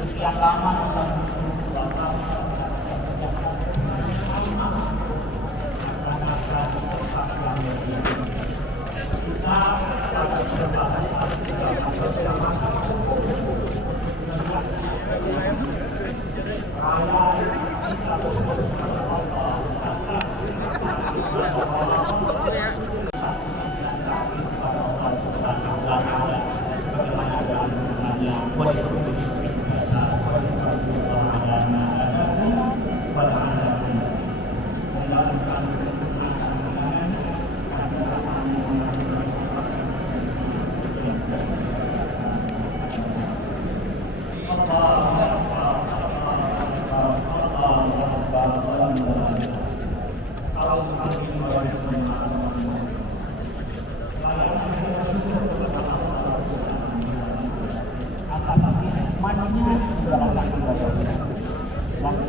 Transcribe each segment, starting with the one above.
Sekian lama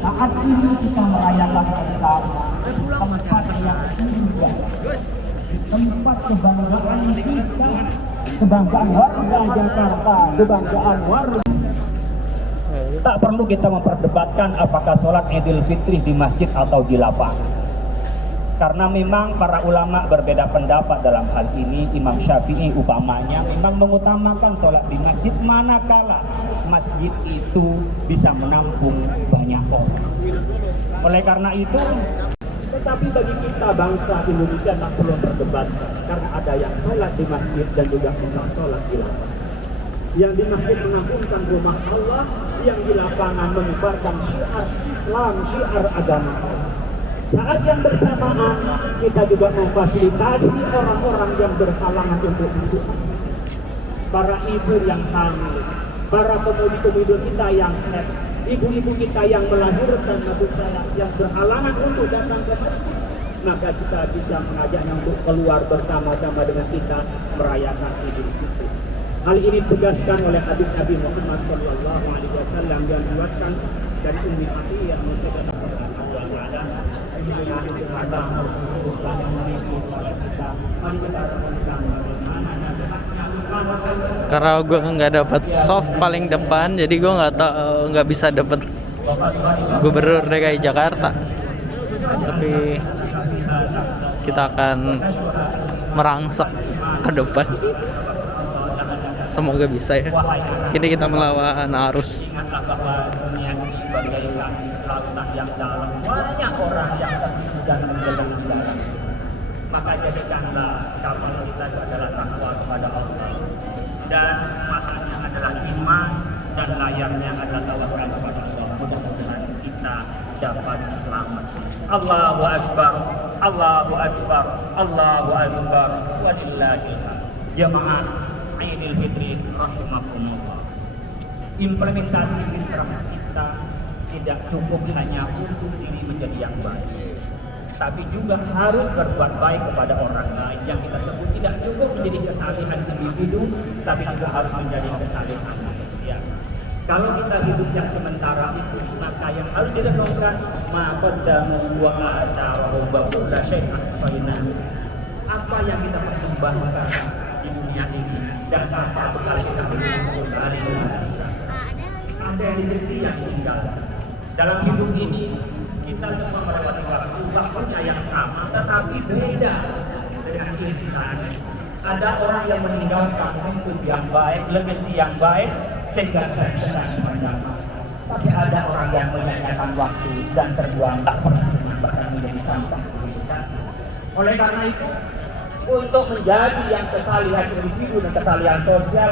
saat ini kita merayakan bersama tempat yang indah, tempat kebanggaan kita, kebanggaan warga Jakarta, kebanggaan warga. Tak perlu kita memperdebatkan apakah sholat Idul Fitri di masjid atau di lapangan. Karena memang para ulama berbeda pendapat dalam hal ini. Imam Syafi'i umpamanya memang mengutamakan sholat di masjid manakala masjid itu bisa menampung banyak orang. Oleh karena itu, tetapi bagi kita bangsa Indonesia tak perlu berdebat, karena ada yang sholat di masjid dan juga bisa sholat di lapangan. Yang di masjid mengagunkan rumah Allah, yang di lapangan menyebarkan syiar Islam, syiar agama Allah. Saat yang bersamaan kita juga memfasilitasi orang-orang yang berhalangan untuk masuk. Para ibu yang hamil, para pemudi-pemudi kita yang head, ibu-ibu kita yang melahirkan, maksud saya, yang berhalangan untuk datang ke masjid, maka kita bisa mengajaknya untuk keluar bersama-sama dengan kita merayakan Idul Fitri. Hal ini ditegaskan oleh hadis Nabi Muhammad SAW yang diriwayatkan dari Ummi Atiyah karena gue nggak dapat soft paling depan, jadi gue nggak bisa dapat Gubernur DKI Jakarta. Tapi kita akan merangsek ke depan, semoga bisa ya. Ini kita melawan arus. Yang dalam, banyak orang yang tertipu dan menggelam. Maka jadikanlah kapal kita itu adalah takwa kepada Allah, dan matanya adalah iman, dan layarnya adalah tawakal kepada Allah. Mudah-mudahan kita dapat selamat. Allahu Akbar, Allahu Akbar, Allahu Akbar, walillahil hamd. Jamaah Idul Fitri rahimakumullah. Implementasi fitrah kita tidak cukup hanya untuk diri menjadi yang baik, tapi juga harus berbuat baik kepada orang lain. Yang kita sebut tidak cukup menjadi kesalihan individu, tapi juga harus menjadi kesalihan sosial. Kalau kita hidup yang sementara itu, maka yang harus direnungkan maqaddamu wa ata'ahu wa syai'an sayna. Apa yang kita persembahkan di dunia ini dan apa bekal kita untuk hari ini. Ada legacy yang tinggal. Dalam hidup ini kita semua melewati waktunya yang sama, tetapi beda dengan insan. Ada orang yang meninggalkan hidup yang baik, legacy yang baik, sehingga saya sepanjang masa. Tapi ada orang yang menyanyiakan waktu dan terbuang tak pernah bahkan menjadi sampah. Oleh karena itu, untuk menjadi yang kesalihan individu dan kesalihan sosial,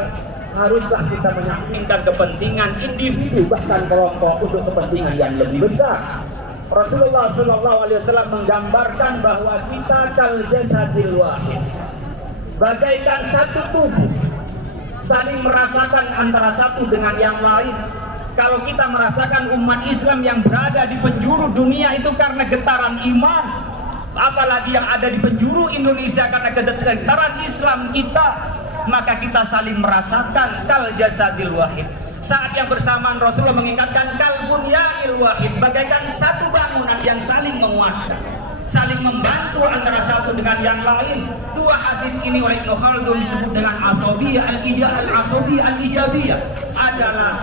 haruslah kita menyampingkan kepentingan individu bahkan kelompok untuk kepentingan yang lebih besar. Rasulullah SAW menggambarkan bahwa kita kal jasadil wahid, bagaikan satu tubuh, saling merasakan antara satu dengan yang lain. Kalau kita merasakan umat Islam yang berada di penjuru dunia itu karena getaran iman, apalagi yang ada di penjuru Indonesia karena getaran Islam kita, maka kita saling merasakan kal jasadil wahid. Saat yang bersamaan Rasulullah mengingatkan kal bunyanil wahid, bagaikan satu bangunan yang saling menguatkan, saling membantu antara satu dengan yang lain. Dua hadis ini oleh Ibnu Khaldun disebut dengan asobiyah al-ijabiyah adalah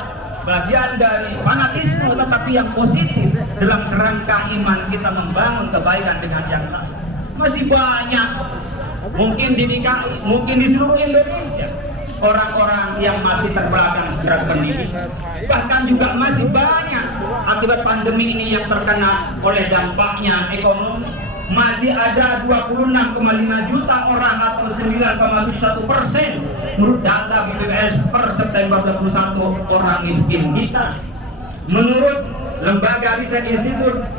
bagian dari fanatisme tetapi yang positif dalam kerangka iman kita membangun kebaikan dengan yang lain. Masih banyak, mungkin di DKI, mungkin di seluruh Indonesia, orang-orang yang masih terbelakang secara pendidikan. Bahkan juga masih banyak akibat pandemi ini yang terkena oleh dampaknya ekonomi. Masih ada 26,5 juta orang atau 9,71% menurut data BPS per September 21 orang miskin kita. Menurut lembaga riset Institute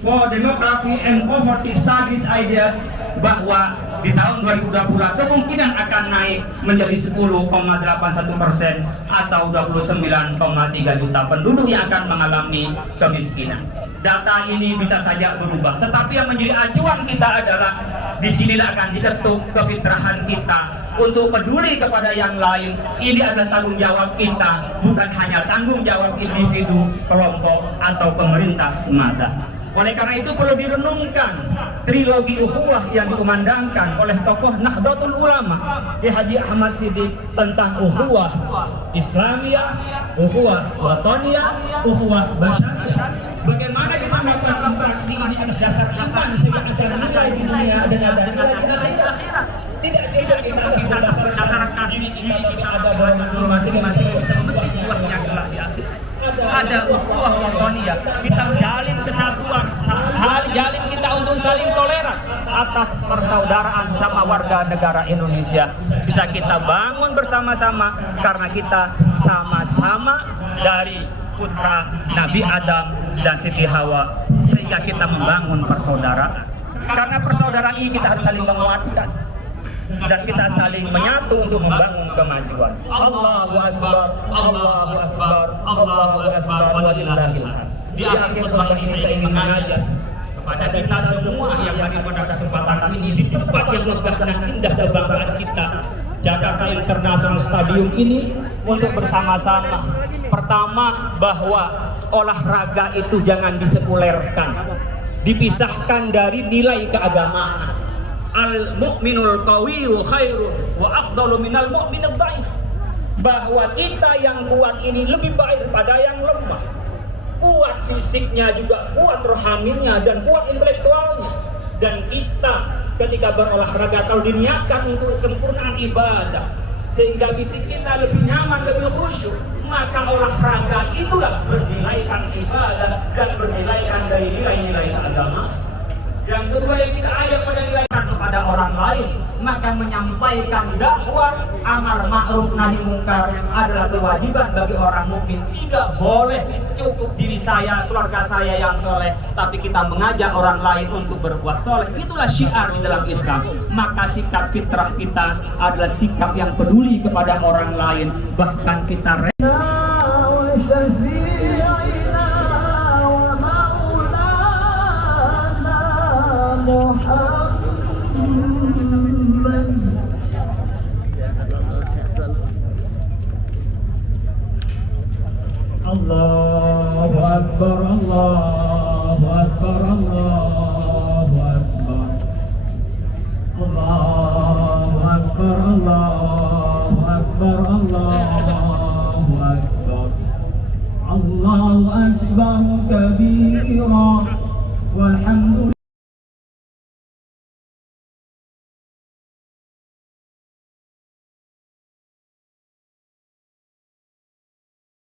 for Demography and Poverty Studies IDEAS, bahwa di tahun 2020 kemungkinan akan naik menjadi 10,81% atau 29,3 juta penduduk yang akan mengalami kemiskinan. Data ini bisa saja berubah, tetapi yang menjadi acuan kita adalah disinilah akan diketuk kefitrahan kita untuk peduli kepada yang lain. Ini adalah tanggung jawab kita, bukan hanya tanggung jawab individu, kelompok, atau pemerintah semata. Oleh karena itu perlu direnungkan trilogi ukhuwah yang dikumandangkan oleh tokoh Nahdlatul Ulama Ki Haji Ahmad Siddiq tentang ukhuwah Islamiyah, ukhuwah wataniyah, ukhuwah basyariyah. Bagaimana kita melakukan interaksi ini atas dasar iman sehingga bisa nilai di dunia dan nilai akhirat. Tidak kita berdasarkan diri kita ada dalam masing-masing bisa memetik buah yang kelak di akhirat. Ada ukhuwah wataniyah, kita jalin kesatuan, jalin kita untuk saling toleran atas persaudaraan sesama warga negara Indonesia. Bisa kita bangun bersama-sama karena kita sama-sama dari putra Nabi Adam dan Siti Hawa, sehingga kita membangun persaudaraan. Karena persaudaraan ini kita harus saling menguatkan dan kita saling menyatu untuk membangun kemajuan. Allahu Akbar, Allahu Akbar, Allahu Akbar, walillahil hamd. Di akhir khutbah ini saya ingin mengajak kepada kita semua yang hadir pada kesempatan ini di tempat yang megah dan indah kebanggaan kita, Jakarta International Stadium ini, untuk bersama-sama. Pertama, bahwa olahraga itu jangan disekulerkan, dipisahkan dari nilai keagamaan. Al-mu'minul qawiyyu khairun wa afdalu minal mu'minid dhaif. Bahwa kita yang kuat ini lebih baik daripada yang lemah. Kuat fisiknya juga kuat rohaninya dan kuat intelektualnya. Dan kita ketika berolahraga kalau diniatkan untuk sempurnaan ibadah sehingga fisik kita lebih nyaman, lebih khusyuk, maka olahraga itulah bernilaikan ibadah dan bernilaikan dari nilai-nilai agama. Yang kedua yang kita ajak pada nilaikan kepada orang lain, maka menyampaikan dakwah amar ma'ruf nahi mungkar adalah kewajiban bagi orang mukmin. Tidak boleh cukup diri saya, keluarga saya yang soleh, tapi kita mengajak orang lain untuk berbuat soleh. Itulah syiar di dalam Islam. Maka sikap fitrah kita adalah sikap yang peduli kepada orang lain, bahkan kita Allahu Akbar, Allahu Akbar, Allahu Akbar, Allahu Akbar, Allahu Akbar, Allahu Akbar, Allahu Akbar kabira walhamdulillah.